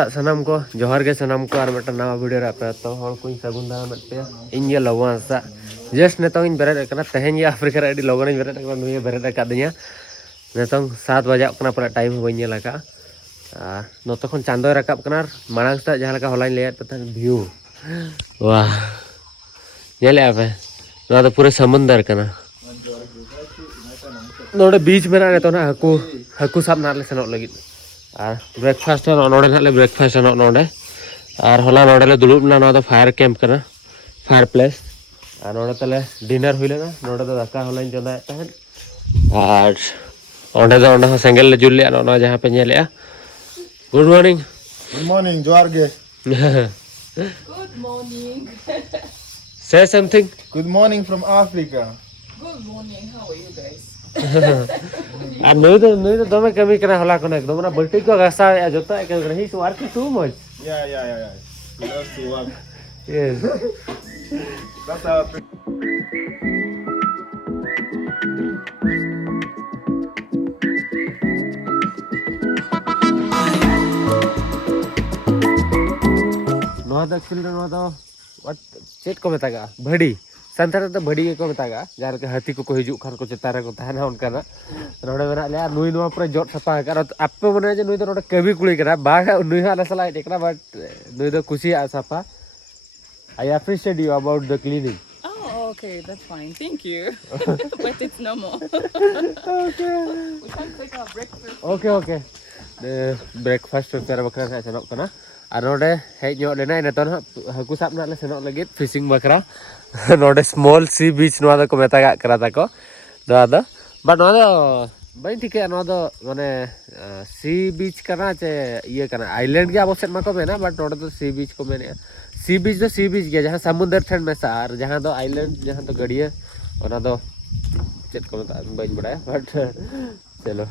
सेता सनाम को जोहार के सनाम को और मिट्टा नवा वीडियो रे पे तो हर कोई सगुन दाना मत पे इन ये लवा सा जस्ट नेतो इन बेरे कना तहेन ये अफ्रीका रे लगन इन बेरे कना नुय बेरे का दिया नेतो 7 बजे कना पर टाइम बइन लगा नतो खन चांदो रकाब कना मांग सा जहां लका हलाइन ले तथन व्यू वाह नेले आपे ना तो पूरे समुंदर कना नोडे बीच में ना तो ना हाकू साब नाले सेनो लगी और ब्रेकफास्ट नोडे नाले ब्रेकफास्ट नोडे और होला नोडे ले दुलुब ना ना तो फायर कैंप कना फायर प्लेस और नोडे तले डिनर हुई लेना नोडे तो दाका होला इन जोंदा तहन और ओंडे दो ओंडे सेंगल ले जुल ले ना जहां पे नेले गुड मॉर्निंग जोहार गे Good morning. say something Good morning from Africa. Good morning. How are you guys? আর নই তো দমে কমি করে হলা কোন একদম না বলতে কো গাসা যত এক রহি সো আর কি too much Yeah. He loves to work. yes That's our know the actually know the what चेट को बतागा भड़ी संतर तो भड़ी को बतागा जार के हाथी को हिजु खान को चतारे को तहना उनका ना रोडे बना ले नुई नो पर जट सपा कर आपे बने जे नुई तो रोडे कभी कुली करा बाग नुई हला सला देखना बट नुई तो खुशी आ सपा I appreciate you about the cleaning Oh, okay. That's fine. Thank you. But it's no more. Okay. We can take our breakfast. Okay breakfast prepare बकरा से सेनोक कना और नोडे हेज नो लेना इन तो हाकू साब ना ले सेनोक लगी फिशिंग बकरा नोडे स्मॉल सी बीच नो को मेता करा ताको दो बट नो बई ठीके नो माने सी बीच कना चे ये कना आइलैंड के अवसेट मा को मेना बट नोडे तो सी बीच को मेने सी बीच गया जहां समुद्र ठंड में सार जहां तो आइलैंड जहां तो गड़िया ओना दो चेत को मेता बई बड़ा बट चलो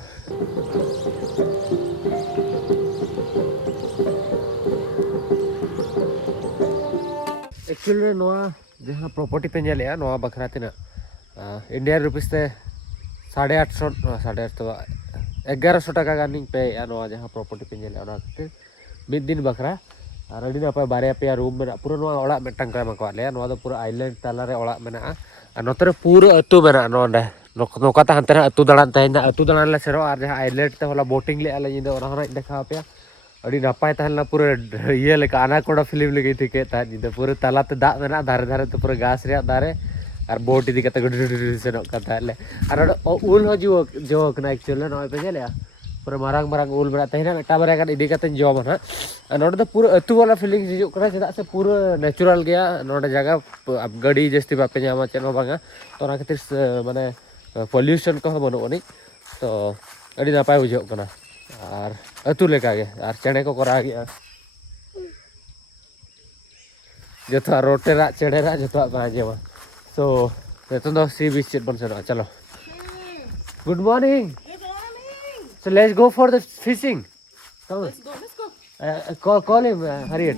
एक्चुअली नोआ जहां प्रॉपर्टी पे नेले नोआ बखरा तिना इंडिया रुपीस ते 850 तो 1100 टाका गानी पे नोआ जहां प्रॉपर्टी पे नेले ओना खातिर मिड दिन बखरा और अड़ी ना बारे पे रूम में पूरा नोआ ओड़ा मेटंग का मको ले नोआ तो पूरा आइलैंड ताला रे ओड़ा मेना और नोतरे पूरा अतु मेना नोंडे नोका ता हंते अतु दाड़ान तहेना अतु दाड़ान ले सेरो और जहां आइलैंड ते होला बोटिंग ले आले जिंदे ओना होना देखा पे अड़ी नापाय तहला पूरा ये लेका अनाकोंडा फिल्म लगी थी के ता जिंदे पूरा तालाते दा मेना धारे धारे तो पूरा घास रे दारे और बोट इदी कते गड सेनो कता ले और उल हो जो कना एक्चुअली नोय पे चले पूरा मारंग उल बड़ा तहेना मेटा बारे का इदी कते जॉब ना नोडे तो पूरा अतु वाला फीलिंग हिजुक कना चदा से पूरा नेचुरल गया नोडे जगह अब गड़ी जस्ती बापे जामा चेनो बांगा तो ना खातिर माने पॉल्यूशन को बनो नहीं तो अड़ी नापाय बुझो कना और अतु लेका गे और चेणे को करा गया जतो रोटेरा चेड़ेरा जतो बाजेवा सो नेतो दो सी बीच चेत बन सेनो चलो good morning so let's go for the fishing come on Let's go. call him Harriet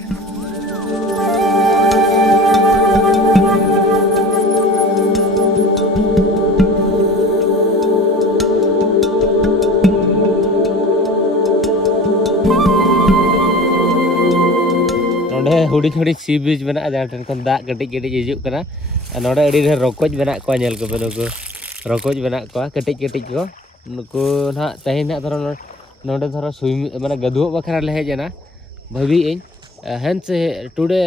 हुडी सी बीच बना जहां ठन खन दा कटिक कटिक हिजुक कना नोडे अडी ढेर रोकोज बना को नेल को बनो रोकोज बना को कटिक को नुको ना तहे ना धरो नोडे धरो स्विम माने गदुओ बखरा ले हेजना भाभी इन hence today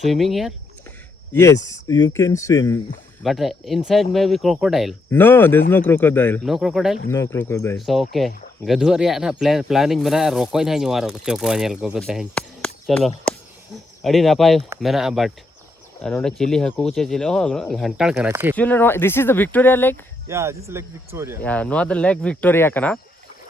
swimming here Yes, you can swim. but inside maybe crocodile No, there's no crocodile. no crocodile No crocodile. so okay गदुओ रिया ना planning बना रोकोज ना ñuar चोको नेल को बतहन चलो अड़ी नापाय मेना बट नोडे चिली हाकू चे चिली ओ घंटाल कना छे actually this is the Victoria lake Yeah, this is like Victoria. या नो द लेक विक्टोरिया कना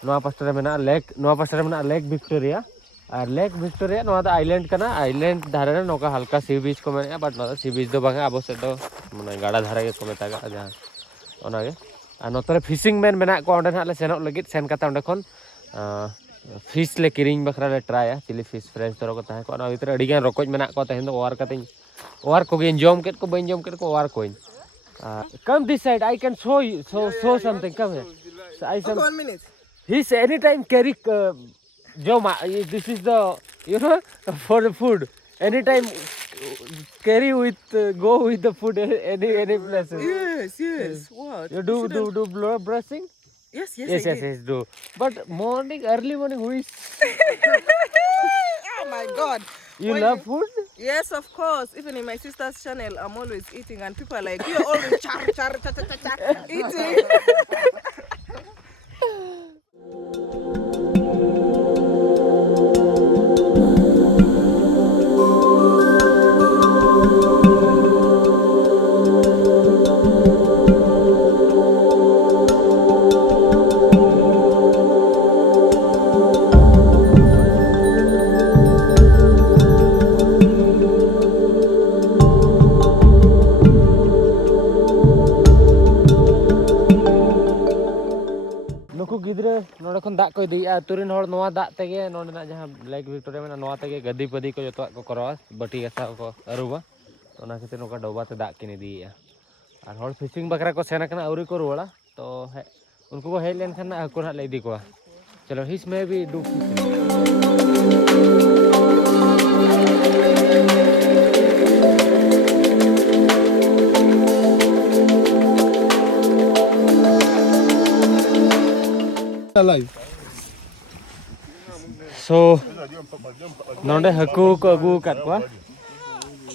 नो पास्टर मेना लेक नो पास्टर मेना लेक विक्टोरिया और lake Victoria know the island कना island धारे नोका हल्का सी बीच को मेना बट नो सी बीच दो बांगा अब से तो माने गाड़ा धारे के को मेतागा जहां ओना गे और नोतरे फिशिंग मैन मेना को ओंडे नाले सेनो लगित सेन कता ओंडे खन फिश ले किरिंग बखरा ले ट्राई चिली फिश फ्रेंच तरो को ताहे को ना भीतर अड़ी गान रोकोज मेना को तहेन दो वार कते वार को गे जॉम केट को बन जॉम केट को वार coin come this side I can show you show something come here so I some 1 minute. he's anytime carry This is the, for the food. Anytime carry with, go with the food any places. Yes. What? You do blood brushing? Yes, Yes, do. But early morning, who is? Oh my God. You When love food? Yes, of course. Even in my sister's channel, I'm always eating, and people are like, you're always char, eating. नुकु गिद्रे नोडे खन दाग को इदिया Turin हर नोआ दाग तेगे नोडे ना जहां lake Victoria में नोआ तेगे गद्दी पदी को जतो को करवा बटी गसा को अरुबा ओना खातिर नोका डोबा ते दाग किन इदिया और हर फिशिंग बकरा को सेना कना औरी को रुवाड़ा तो उनको को हेज लेन खान हकु ना ले इदी को चलो हिस में भी डू Alive. So नोडे हकु को अगु काट को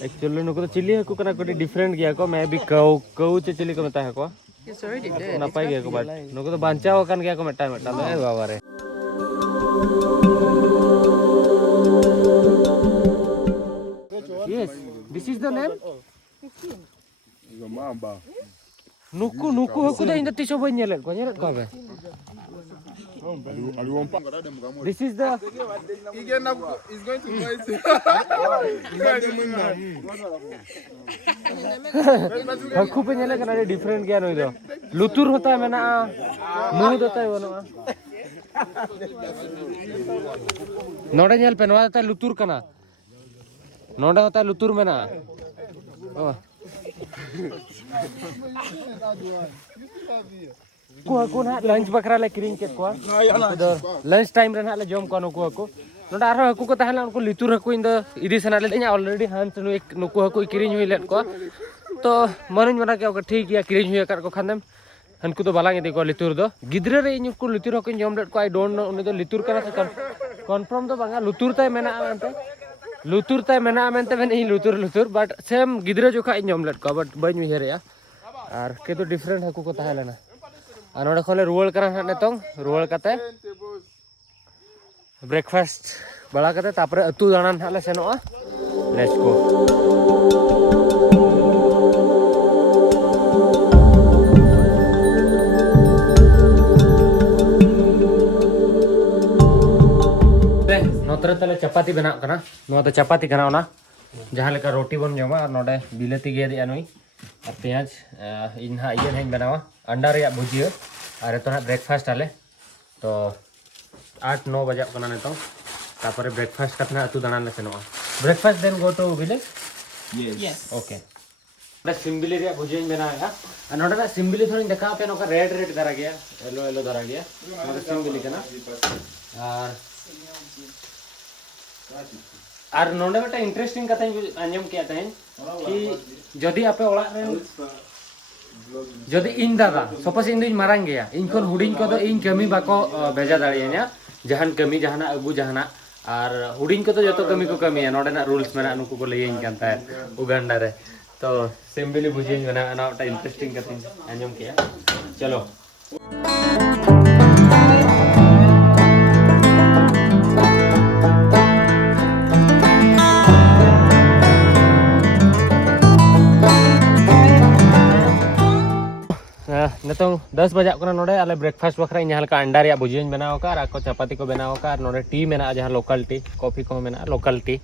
एक्चुअली नुको तो चिली हकु कना कोडी डिफरेंट गया को मैं भी कौ चे चिली को मता हको It's already dead. नपाई गया को बट नुको तो बांचाओ कान गया को मेटा ले बाबा रे Yes, this is the name. Nuku hako da inda tiso ba nyelet ko be. This is the He's going to go into. हकु पे नले कना डिफरेंट क्या नोई दो लुतुर होता है मेना मुंह होता है बनो नोडे नल पे नोआ होता है लुतुर कना नोडे होता है लुतुर मेना को ना लंच बकरा ले किरिंग के को लंच टाइम रे ना ले जम को नुको हकु नोडे आरो हकु को ताहला उनको लितुर हकु इन द इदी सना ले ऑलरेडी हांस नु एक नुको हकु किरिंग हुई लेट को तो मनुन बना के ठीक या किरिंग हुई कर को खानदम हनको तो बालांग इदी को लितुर दो गिद्रे रे इन को लितुर हकु जम लेट को आई डोंट नो उनी तो लितुर कना से कंफर्म तो बांगा लुतुर ताय मेना आंते लुतुर ताय मेना मेनते बेन इन लुतुर बट सेम गिद्रे जोखा इन जम लेट को बट बन उहेरिया आर के तो डिफरेंट हकु को ताहलेना आ नोडे खले रुवल करा नेतोंग रुवल कते ब्रेकफास्ट बड़ा कते तापरे अतु दाणान हाले सेनोआ लेट्स गो नोतरे तले चपाती बना कना नो तो चपाती कना ओना जहां लेका रोटी बन जमा और नोडे बिलाती गे दिया नोई और प्याज इन हा इयन हेन बनावा अंडा रे भुजिया और तो ना ब्रेकफास्ट आले तो 8-9 बजे कना नेतो तापरे ब्रेकफास्ट कतना अतु दाना ले सेनोआ breakfast then go to village Yes. Okay ना सिंबिली रे भुजिया बनाया और नोडे ना सिंबिली थोड़ी देखा पे नोका रेड धरा गया येलो धरा गया नोडे सिंबिली कना और नोडे बेटा इंटरेस्टिंग कथा अंजम किया था कि जदि आपे ओला रे जदि इन दादा सपोज इन दिन मारांग गया इन कोन हुडिंग को तो इन कमी बाको भेजा दाड़िया냐 जहान कमी जहाना अगु जहाना और हुडिंग को तो जतो कमी को कमी है नोडे ना रूल्स मेना नुको को लेइन कांता है उगांडा रे तो सिंबली बुझिन बना ना इंटरेस्टिंग कथा अंजम किया चलो नितों 10 बजे नोडे आले ब्रेकफास्ट बखरा इन हल्का अंडा रे भुजिया बनाव का और चपाती को बनाव का नोडे टी मेना जहां लोकल टी कॉफी को मेना लोकल टी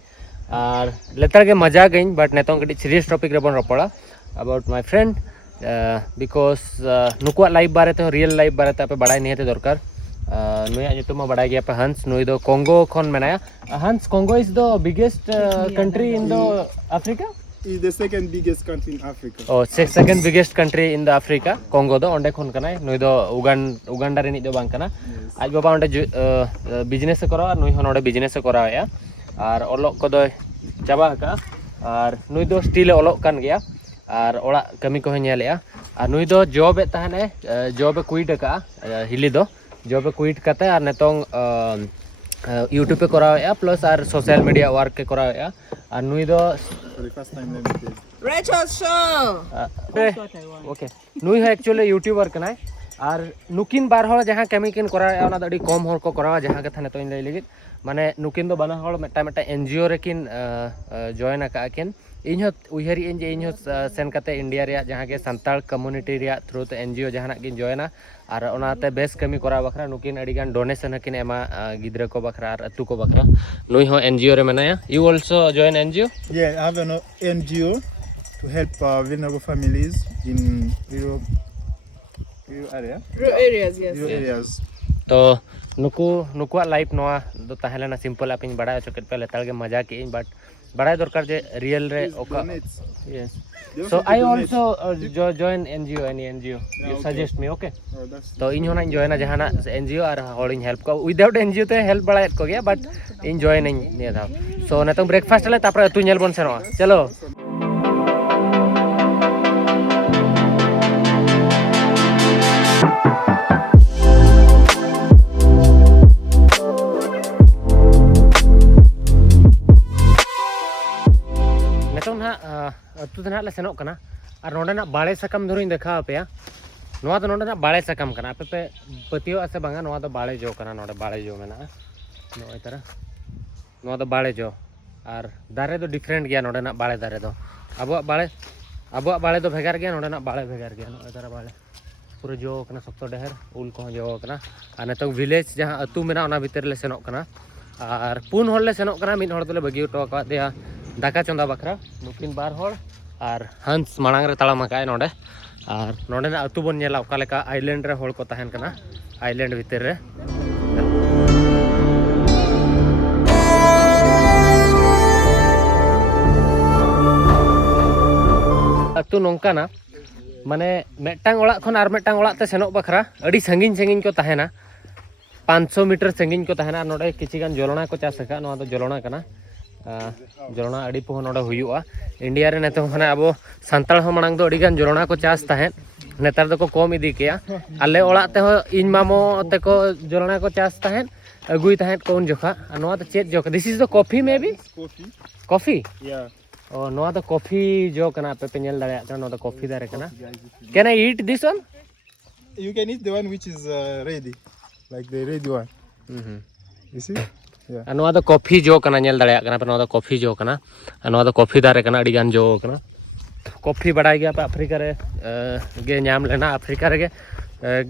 और लेतर के मजा गई बट नितों कटी सीरियस टॉपिक रे बन रपड़ा अबाउट माय फ्रेंड बिकॉज नुकुआ लाइफ बारे ते रियल लाइफ बारे ते पे बड़ाई नहीं ते दरकार नुया नितुम बड़ाई गया पे हंस नुई दो कोंगो खन मेनाया हंस Congo is the biggest country in the Africa is the second biggest country in Africa. Oh, second biggest country in the Africa, Congo do onde khon kana nui do Uganda ri ni do bang kana aj baba onde business e kora nui hon onde business e kora ya ar olok ko do chaba ka ar nui do still e olok kan gya ar ola kami ko nyel ya ar nui do job e tahane job e quit ka hili do job e quit kate ar netong YouTube पे करा या plus or social media work के करा या और नुई दो For the first time, let me tell you. Rachel show. Okay नुई है एक्चुअली यूट्यूबर कना और नुकिन बार हल जहां कमी किन करा या ना दड़ी कम हर को करा जहां के थाने तो इन लई लगित माने नुकिन दो बना हल मेटा एनजीओ रे किन जॉइन का किन इन उहरी इन जे इन सेन कते इंडिया रे जहां के संताल कम्युनिटी रे थ्रू तो एनजीओ जहां किन जॉइना और ओनाते बेस कमी करा बखरा नुकिन अड़ी गान डोनेशन हकिन एमा गिद्रा को बखरा और अतु को बखरा नुई हो एनजीओ रे मनाया you also join NGO Yeah, I have an NGO to help vulnerable families in rural area. Rural areas, yes. Rural areas. तो नुकुआ लाइफ नोआ दो ताहेलेना सिंपल आपिन बड़ा चोकेट पे लेताल के मजा की बट बड़ा दरकार जे रियल रे ओका Donates. Yes They so also I donate. Also join NGO any NGO you okay. Suggest me okay Oh, that's तो इन होना जॉइन जहाना एनजीओ और होलिंग हेल्प को विदाउट एनजीओ ते हेल्प बड़ा को गया बट इन जॉइन नहीं था सो नेतो ब्रेकफास्ट ले तापर तू नेल बन सेनो चलो नेतो ना अतु दना ले सेनो कना और नोडे ना बाड़े सकम धुरिन देखा पे नोआ तो नोडे ना बाड़े सकम कना पे पे पतियो असे बंगा नोआ तो बाड़े जो कना नोडे बाड़े जो मेना नोए तरह नोआ तो बाड़े जो और दारे तो डिफरेंट गया नोडे ना बाड़े दारे दो अब बाड़े तो भेगार गया नोडे ना बाड़े भेगार गया नोए तरह बाड़े पूरा जो कना सख्तो डहर उल को जो कना और नेतो विलेज जहां अतु मेना ओना भीतर ले सेनो कना और पुन होड़ ले सेनो कना मिन होड़ तले बगी उठो का दिया दाका चंदा बखरा नुकिन बार होड़ और हंस मांग रे ताला मकाय नोडे और नोडे ना अतु बन नेला ओका लेका आइलैंड रे होड़ को तहन कना आइलैंड भीतर रे अतु नोंका ना माने मेटांग ओड़ा खन आर मेटांग ओड़ा ते सेनोक बखरा अड़ी संगिन संगिन को तहना 500 मीटर संगिन को तहना नोडे किछि गान जलना को चास का नोआ तो जलना कना जलना अड़ी पोह नोडे हुयुआ इंडिया रे नेतो माने अबो संताल हो मांग दो अड़ी गान जलना को चास तहन नेतार दो को कम इदी किया आले ओड़ा ते हो इन मामो ते को जलना को चास तहन अगुई तहन कोन जोखा नोआ तो चेत जोखा this is the coffee may be coffee. Coffee Yeah. ओ नोआ तो कॉफी जो कना पे पेनल दाड़े कना नोआ तो कॉफी दारे कना can I eat this one You can eat the one which is ready, like the ready one. You see? Yeah. नोआ तो कॉफी जो कना नेल दाड़े कना पे नोआ तो कॉफी जो कना नोआ तो कॉफी दारे कना अड़ी गान जो कना कॉफी बड़ाई गया पे अफ्रीका रे गे नाम लेना अफ्रीका रे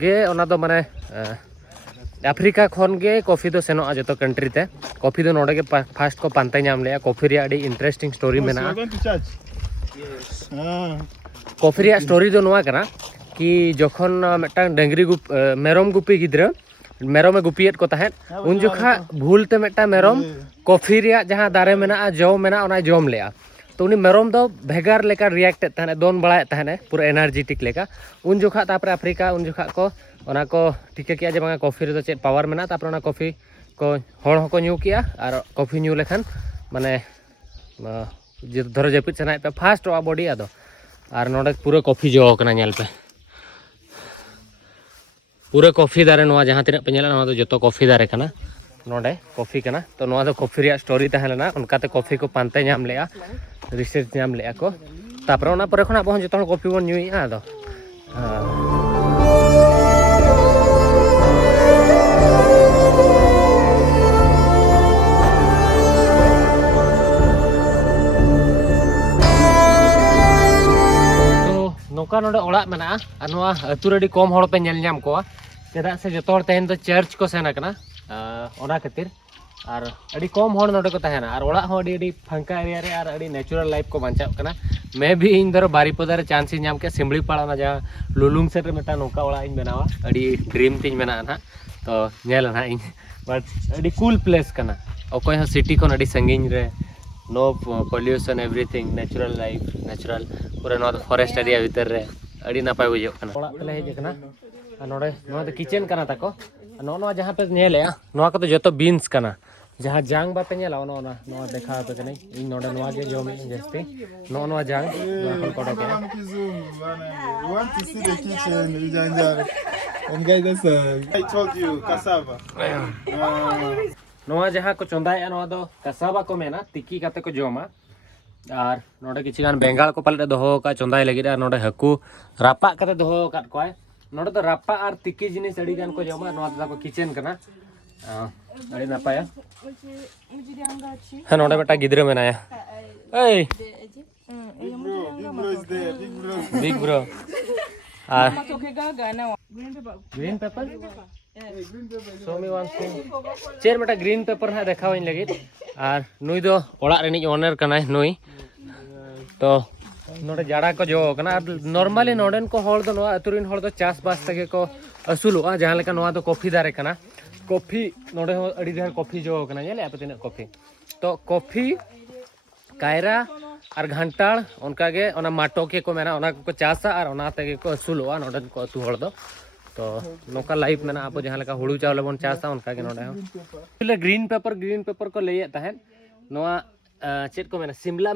गे ओना तो माने अफ्रीका खन गे कॉफी तो सेनो जतो कंट्री ते कॉफी तो नोडे के फास्ट को पांते नाम ले कॉफी रे अड़ी इंटरेस्टिंग स्टोरी Oh, so मेना you're going to church? Yes. Coffee रे स्टोरी दो नोआ कना कि जखन मेटांग डंगरी मेरम गुपी गिद्रा मेरमे गुपियत को तहन उन जोखा भूलते मेटा मेरम कॉफी रे जहां दारे मेना जो मेना ओना जम लेआ तो उनी मेरम दो भेगार लेका रिएक्ट तहने दोन बड़ाए तहने पूरा एनर्जेटिक लेका उन जोखा तापर अफ्रीका उन जोखा को ओना को टिके किया जे बांगा कॉफी रे तो चेत पावर मेना तापर ओना कॉफी को होड़ हको न्यू किया और कॉफी न्यू लेखान माने जे धरो जेपित सनाय पे फास्ट वा बॉडी आदो और नोडे पूरा कॉफी जो कना नेल पे पूरा कॉफी दारे नोआ जहां तिना पे नेला नोआ तो जतो कॉफी दारे कना नोडे कॉफी कना तो नोआ तो कॉफी रे स्टोरी तहलेना उनकाते कॉफी को पांते नाम लेआ रिसर्च नाम लेआ को तापर ओना परे खना बहन जतो कॉफी बन न्यूई आदो नौका नोडे ओड़ा मेना आ नोआ अतु रे कम होड़ पे नेल नाम कोआ चेदा से जतो होड़ तहन तो चर्च को सेना कना ओना खातिर और अड़ी कम होड़ नोडे को तहना और ओड़ा हो अड़ी फंका एरिया रे और अड़ी नेचुरल लाइफ को बांचा कना मैं भी इन दर बारीपदा रे चांस नाम के सिमड़ी पाड़ा ना जहां लुलुंग सेट रे मेटा नौका ओड़ा इन बनावा अड़ी ड्रीम तिन मेना ना तो नेल ना इन बट अड़ी कूल प्लेस कना ओकोय सिटी कोन अड़ी संगिन रे no pollution everything natural life natural पूरा नोआ फॉरेस्ट एरिया भीतर रे अड़ी नापाय बुझो कना ओड़ा तले हेज कना नोडे नोआ तो किचन कना ताको नोआ जहां पे नेले नोआ को तो जतो बीन्स कना जहां जांग बापे नेला नोआ देखा पे कने इन नोडे नोआ के जोमी जस्ती नोआ जांग नोआ कोन कोडो के You want to see the kitchen, Ujanja. And guys, that's I told you, cassava. नोआ जहां को चोंदाया नोआ दो कसाबा को मेना तिकी काते को जोमा और नोडे किछि गान बेंगाल को पाले दोहो का चोंदाय लगी और नोडे हकू रापा काते दोहो काट कोय नोडे तो रापा और तिकी जिनिस अड़ी गान को जोमा नोआ तो किचन कना अड़ी नापाया हां नोडे बेटा गिद्रे मेनाया a big bro green paper show me one thing चेर बेटा ग्रीन पेपर ना देखाव इन लगी और नुई दो ओड़ा रेनी ओनर कनाय नुई तो नोडे जाड़ा को जो कना नॉर्मली नोडेन को होल दो नोआ अतुरिन होल दो चास बास तके को असुलुआ जहां लेका नोआ तो कॉफी दारे कना कॉफी नोडे हो अड़ी देर कॉफी जो कना नेले आप तिना कॉफी तो कॉफी कायरा और घंटाड़ उनका के ओना माटोके को मेना ओना को चासा और ओना तके को असुलुआ नोडेन को अतु होल दो तो नोका लाइफ में आप जहाँ लगा हुड़ू चावल बन चासा उनका के नोडे हो ग्रीन पेपर को ले तहन नोआ चेत को मेना शिमला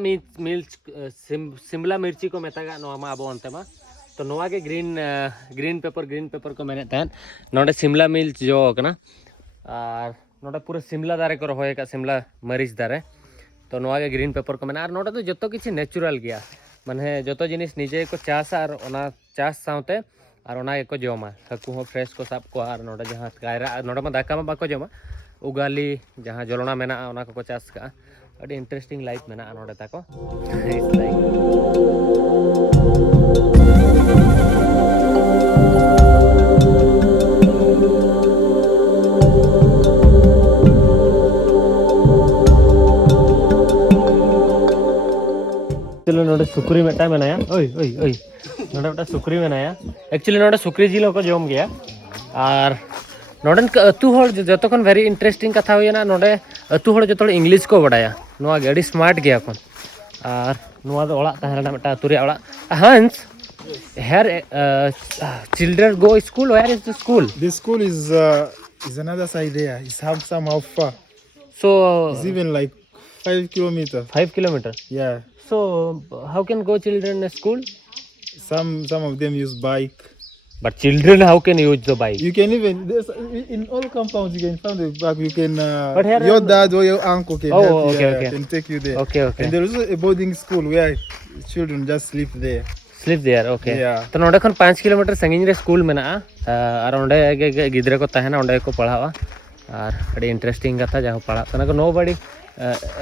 मिर्ची को मेता नोआ मा अब अंते मा तो नोआ के ग्रीन पेपर को मेने तहन नोडे शिमला मिर्च जो कना और नोडे पूरा शिमला दारे को रहोय का शिमला मरीच दारे तो नोआ के ग्रीन पेपर को मेना और नोडे तो जतो किछि नेचुरल गया माने जतो जिनिस निजे को चास और ओना चास साउते और ओना को जोमा हकू हो फ्रेश को साब को और नोडे जहां कायरा नोडे मा दाका मा बाको जोमा उगाली जहां जलना मेना ओना को चास का अड़ी इंटरेस्टिंग लाइफ मेना नोडे ताको इस चलो नोडे सुकुरी मेटा मेनाया ओय ओय ओय नोडे बेटा सुकुरी मेनाया एक्चुअली नोडे सुकुरी जिलो को जोम गया और नोडन अतु होड़ जतो खन वेरी इंटरेस्टिंग कथा होयना नोडे अतु होड़ जतो इंग्लिश को बडाया नोआ गाड़ी स्मार्ट गया कोन और नोआ दो ओड़ा तहना मेटा अतुरी ओड़ा हंस here children go school where is the school This school is another side there. It's somehow far. so It's even like 5 kilometers. 5 kilometers Yeah. so how can go children to school Some of them use bike. but children how can use the bike You can even in all compounds you can find the bike. You can But here your dad or your uncle can help you, okay. can take you there. okay And there is also a boarding school where children just sleep there. sleep there okay Yeah. तो नोडे खन 5 kilometre संगिन रे school मेना और ओंडे गिद्रे को तहना ओंडे को पढ़ावा और बड़ी इंटरेस्टिंग कथा जहां पढ़ा तना को nobody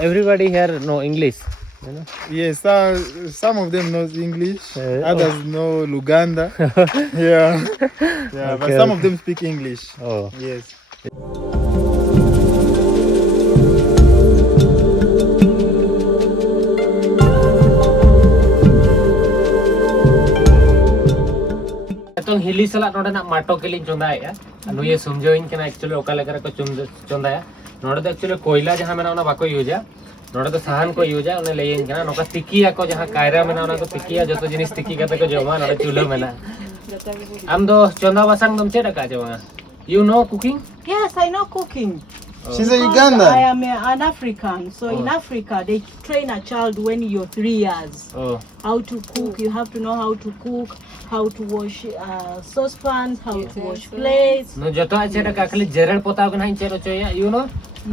everybody here know English you know Yes, some of them knows English, others know Luganda. Yeah, yeah, but some of them speak English. oh Yes. तो हिली सला नोडे ना माटो के लिए चोंदाया नु ये समझोइन के ना एक्चुअली ओका लेकर को चोंदाया नोडे तो एक्चुअली कोयला जहां मेना ओना बाको यूजा नोडे तो साहन को यूजा ओने लेइन के ना नोका तिकिया को जहां कायरा मेना ओना को तिकिया जतो जिनिस तिकी काते को जोमा नोडे चूल्हा मेना आम दो चोंदा बासंग दम चेडा का जोमा you know cooking Yes, I know cooking. She's a I Ugandan. am an African. So in Africa, they train a child when you're 3 years. oh How to cook, you have to know how to cook, how to wash saucepans, how to wash plates. no जतो चेडा का खाली जेरल पोता को नहीं चेरो चोया you know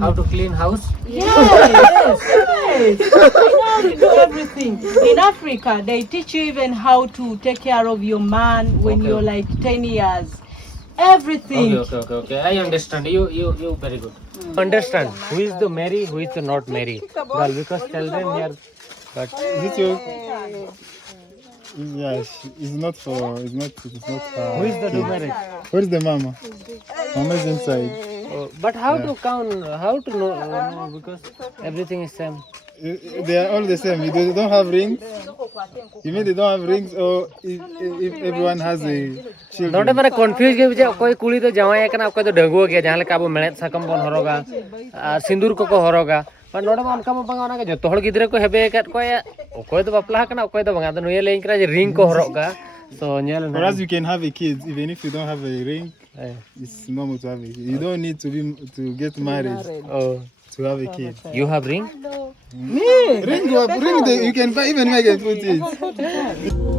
how to clean house Yes, yes, yes. I know how to do everything. In Africa, they teach you even how to take care of your man when Okay. you're like 10 years. Everything. okay I understand you very good understand who is the marry who is the not marry well because children here but Is it your? Yeah, it's not for. It's not. who is the do marriage Where's the mama? Mama's inside. but how to count how to know because everything is same They are all the same. They don't have rings. You mean they don't have rings, or if everyone has a children? नोटे माने confuse के बिचे कोई कुड़ी तो जवाई कना कोई तो ढगुआ के जहां लेका अब मेणत सकम बन हरोगा सिंदूर को हरोगा पर नोडे मा उनका मा बंगा ओना के जतो हड़ गिद्रे को हेबे कट को या ओकोय तो बापला कना ओकोय तो बंगा तो नुये लेइन करा जे रिंग को हरोग का so nyel For us, you can have a kid even if you don't have a ring. It's normal to have a kid. You don't need to get married to have a kid. you have ring Ring, you can buy even I can put it.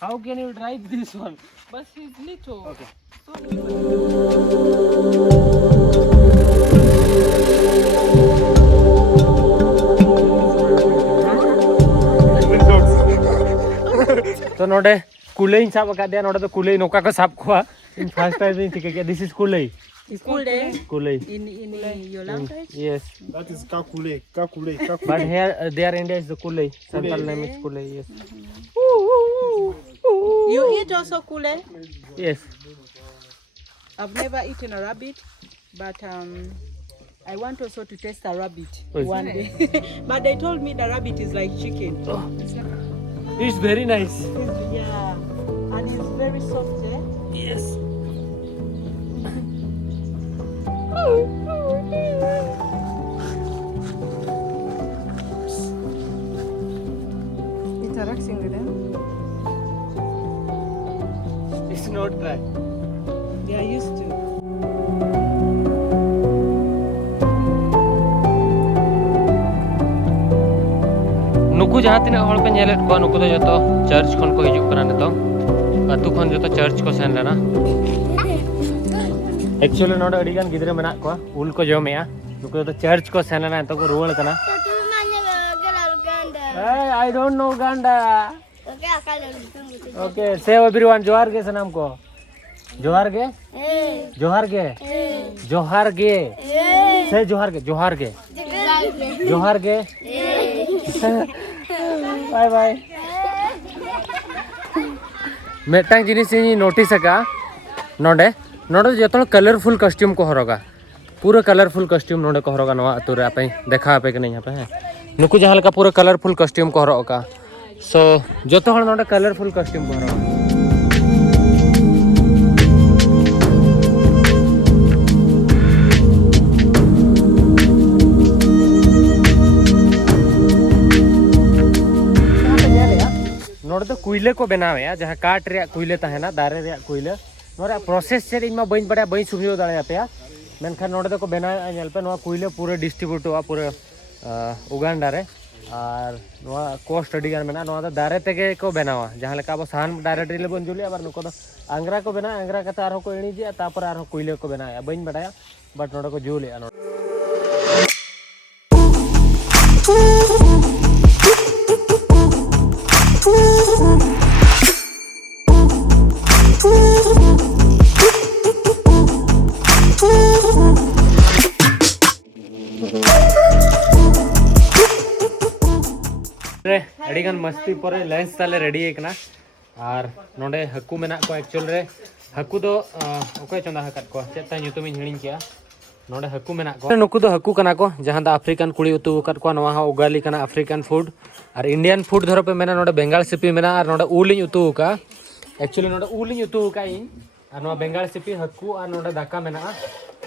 how can you drive this one But he's little. okay तो नोडे कुलेई साब का दे नोडे तो कुलेई नोका को साब खोआ in first time इन ठीक है this is कुलेई Kule कुलेई in your language? yes That is kakule. but here there India is the kulei central name is kulei yes You eat also kule? yes I've never eaten a rabbit, but I want also to taste a rabbit one day. But they told me the rabbit is like chicken. it's very nice Yeah, and it's very soft. yes Interacting with them. it's not dry They are used to. नुकु जहाँ तीन हड़ पे नेलेट को नुकु तो जो church खन को हिजुक कना नितो अतु खन जो चर्च को सेन लेना एक्चुअली नोडे अड़ी गान गिद्रे मेना को उल को जमेया नुकु तो चर्च को सेन लेना तो को रुवल कना hey I don't know Uganda okay say everyone johar ge sanam ko johar ge johar ge johar ge say johar ge johar ge bye bye मेटांग जिनिस नोटिस का नोडे नोडे जो कलरफुल कस्ट्यूम को हरोगा पूरा कलरफुल कस्ट्यूम नोडे को हरोगा नवा अतुर आपे देखा आपे के नहीं यहाँ पे है नुकु जहाँ का पूरा कलरफुल कस्ट्यूम को हरोगा सो जो नोडे कलरफुल कस्ट्यूम को हरोगा नोडे तो कुइले को बनावे जहाँ काट रे कुइले तहना दारे रे कुइले नोरे प्रोसेस से इन बइन बड़ा बइन सुविधा दाड़े पे मेनखान नोडे तो को बना नेल पे नोआ कुइले पूरे डिस्ट्रीब्यूट हुआ पूरे उगांडा रे और नोआ कोस्ट अडी गान मेना नोआ तो दारे तेगे को बनावा जहाँ लेका अब साहन डायरेक्टली ले बन जुलिया बार नुको तो आंग्रा को बना आंग्रा का तार को एणी जे तापर आर कुइले को बनाया बइन बड़ाया बट नोडे को जुलिया अड़ीगान मस्ती पर लंच ताले रेडी एकना और नोडे हकू मेना को एक्चुअल रे हकू दो ओके चंदा हकत को चेता ᱧᱩᱛᱩᱢ ᱤᱧ हिड़िन किया नोडे हकू मेना को नुकु दो हकू कना को जहां द अफ्रीकन कुड़ी उतु कत को नवा हा उगाली कना अफ्रीकन फूड और इंडियन फूड धरो पे मेना नोडे बेंगाल सिपी मेना और नोडे उलिन उतु का एक्चुअली नोडे उलिन उतु का इन और नवा बेंगाल सिपी हकू और नोडे दाका मेना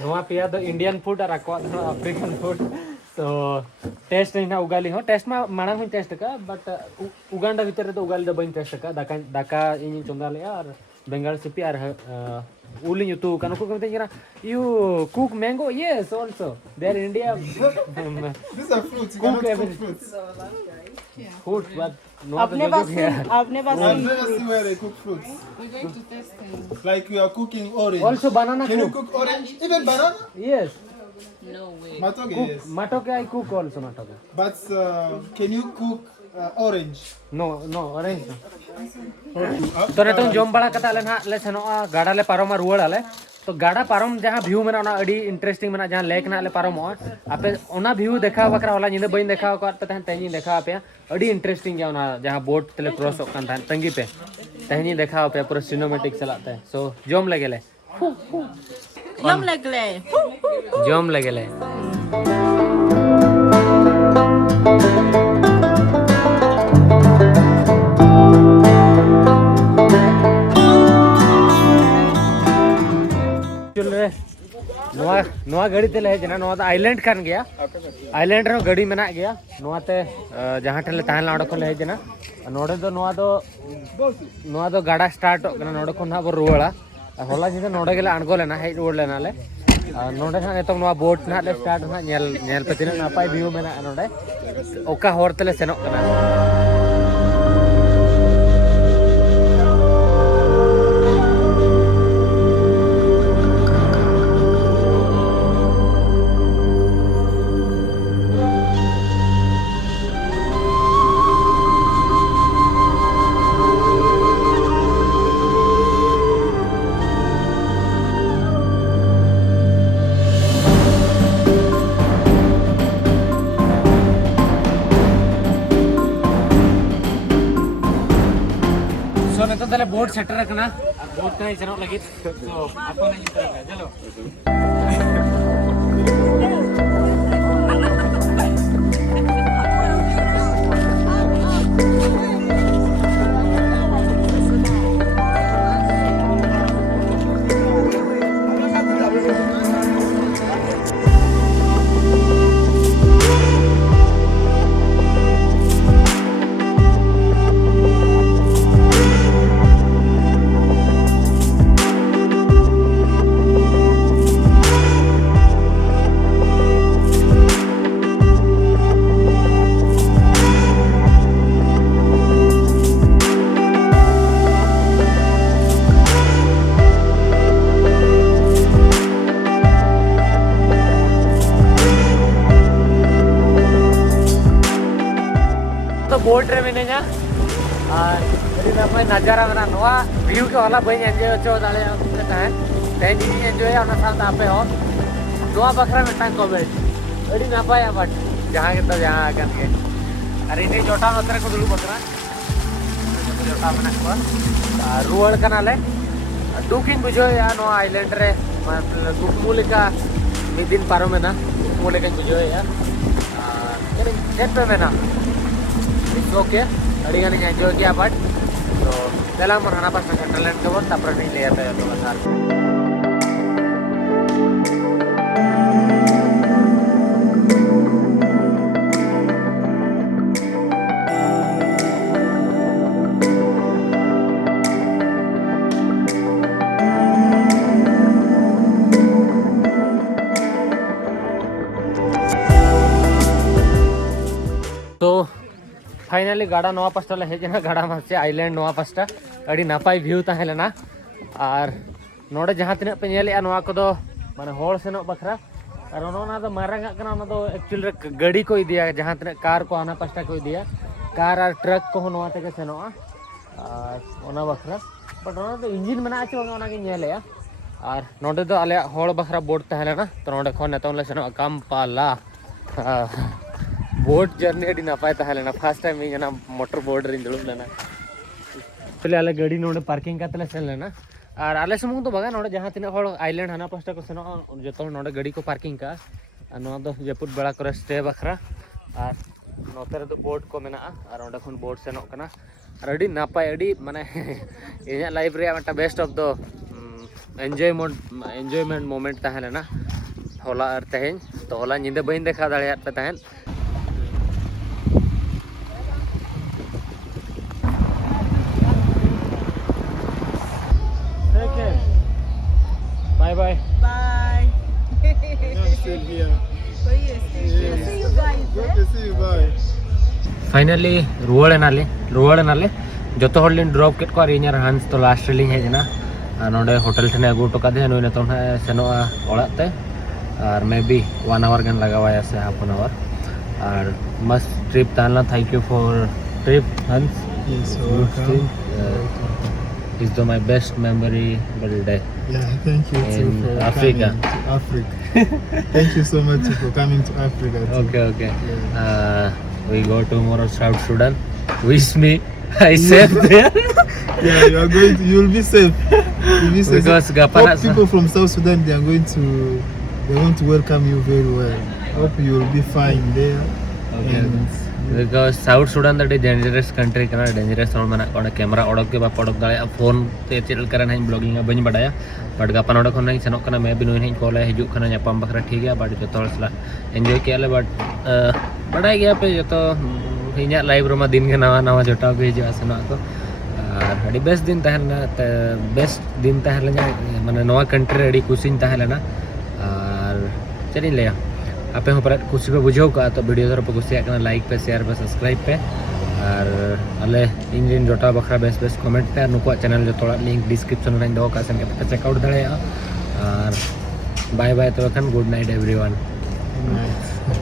नवा पिया दो इंडियन फूड और आको अफ्रीकन फूड तो टेस्ट नहीं ना उगाली हो टेस्ट में मांग हूँ टेस्ट का बट उगांडा भीतर तो उगाली बी टेस्ट का दाका दाका इन चंदा ले और बेंगाल सिपी और उलिन उतु का नुकु कहते हैं you cook mango yes also there India These are fruits. You Cook cannot everything. cook fruits. Food but I've never seen I've never seen where they cook fruits. We're going to test them. Like you are cooking orange. also banana Can you cook cook orange? Even banana? yes No way. Matoge, cook yes. matoke I cook also matoke But can you cook orange? no orange no तो ने तो जम बड़ा कता ले ना ले सनोआ गाड़ा ले पारो मा रुवड़ आले तो गाड़ा पारम जहाँ व्यू में ना अड़ी इंटरेस्टिंग में जहाँ लेक ना ले पारम आपे ओना व्यू देखा बकरा वाला जिंदे बइन देखा को तहन तहनी देखा पे अड़ी इंटरेस्टिंग गया ना जहाँ बोट तले क्रॉस होकन था तंगी पे तहनी देखा पे पूरा सिनेमैटिक चलाते हैं सो जम लगेले Yum legले. जम लगेले नोआ गड़ी ते ले जना नोआ द आइलैंड कान गया आइलैंड रो गड़ी मेना गया नोआ ते जहां ठले ताहन लाडो को ले जना नोडे दो नोआ दो गाड़ा स्टार्ट कना नोडे को ना बो रुवाला होला जिदा नोडे गेले अणगो लेना हेज रुवाल लेना ले नोडे ना तो नोआ बोट ना ले स्टार्ट ना नेल पे तिना नापाय व्यू मेना नोडे ओका होर तले सेनो कना बोट सेटर रखना बोट का ही चलो लगी तो आपको नहीं चलेगा चलो बोट रे मिनेगा और नपाय नजारा मेना नोआ व्यू के वाला बई एंजॉय होचो दाले ताहें तेन जी एंजॉय ओना साथ आपे हो नोआ बखरा मेटा कमेंट अड़ी नपाय बट जहां के तो जहां आकन के अरे इने जोटा नतरे को दुलु बकरा जोटा मेना को रुवल कनाले दुखिन बुझो या नो आइलैंड रे मतलब दुखमुलिका मिदिन पारो मेना दुखमुलिका बुझो या केन पे मेना ओके अड़ी गानी एंजॉय किया बट तो चला मन हना पास सेटलमेंट के बाद तपर नहीं ले आता है तो सार तो फाइनली गाड़ा नवा पास्टा ले हेजना गाड़ा मासे आइलैंड नवा पास्टा अड़ी नापाय व्यू ताहेलेना और नोडे जहां तिना पे नेले नवा को दो माने होल सेनो बखरा और ओना दो मारंगा कना ओना दो एक्चुअली रे गाड़ी को दिया जहां तिना कार को आना पास्टा को दिया कार और ट्रक को नवा ते के सेनो और ओना बखरा बट ओना दो इंजन मना आछे ओना के नेले और नोडे दो आले होल बखरा बोट ताहेलेना तो नोडे खो नेतो ले सेनो कामपाला बोट जर्नी अड़ी नपाय ताहेलेना फर्स्ट टाइम इंगना मोटर बोट रे दुलुब लेना पहले आले गाड़ी नोडे पार्किंग कातले सेन लेना और आले सुमुंग तो बगा नोडे जहां तिना होड़ आइलैंड हना पास्टा को सेनो जतो नोडे गाड़ी को पार्किंग का नो दो जयपुर बेड़ा करे स्टे बखरा और नोते रे तो बोट को मेना और ओंडे खन बोट सेनो कना और अड़ी नपाय अड़ी माने इया लाइफ रे मटा best of the enjoyment moment ताहेलेना होला और तेहेन तो होला निंदे बइन देखा दाड़ियात पे ताहेन Bye bye. Bye. Still here. So yes, see you guys. Okay, see you. Bye. Finally रुआड़े जो हर ड्रॉप के इन हांस तो लास्ट रे हेजना नोडे होटल ठेने अगू टो कादे नुई नितो सेनो ओड़ाते और मे बी 1 आवर गान लगावाया से हाफ एन आवर और मस्त trip Tanla thank you for trip Hans Yes, welcome. is my best memorable day Yeah, thank you too in for Africa. coming to Africa. Thank you so much for coming to Africa too. Okay. We go tomorrow South Sudan. Wish me I safe there. Yeah, you'll be safe. You'll be safe. Because Hope people from South Sudan they want to welcome you very well. Hope you'll be fine there. Okay. And Because South Sudan is a dangerous country, kana dangerous orang mana orang kamera orang ke bapa orang daya phone te channel karan hain blogging bani badaya but gapan orang kon nahi senok kana मैं भी नहीं call है हिजू खाना nyapam bakra ठीक है but जो थोड़ा सा enjoy किया ले but बड़ा गया पे जो तो हिंया live रमा दिन के नवा जोटा को हिजू आसना को और अड़ी best दिन ताहले माने नवा country अड़ी कुसिन ताहले ना और चलिए ले आपे हो पर कुछ पे बुझो का तो वीडियो जरा पे कुछ लाइक पे शेयर पे सब्सक्राइब पे और अले इन जोटा बखरा बेस्ट कमेंट पे नुको चैनल जो थोड़ा लिंक डिस्क्रिप्शन में दो का सन के चेकआउट दड़े और बाय बाय तो गुड नाइट एवरीवन।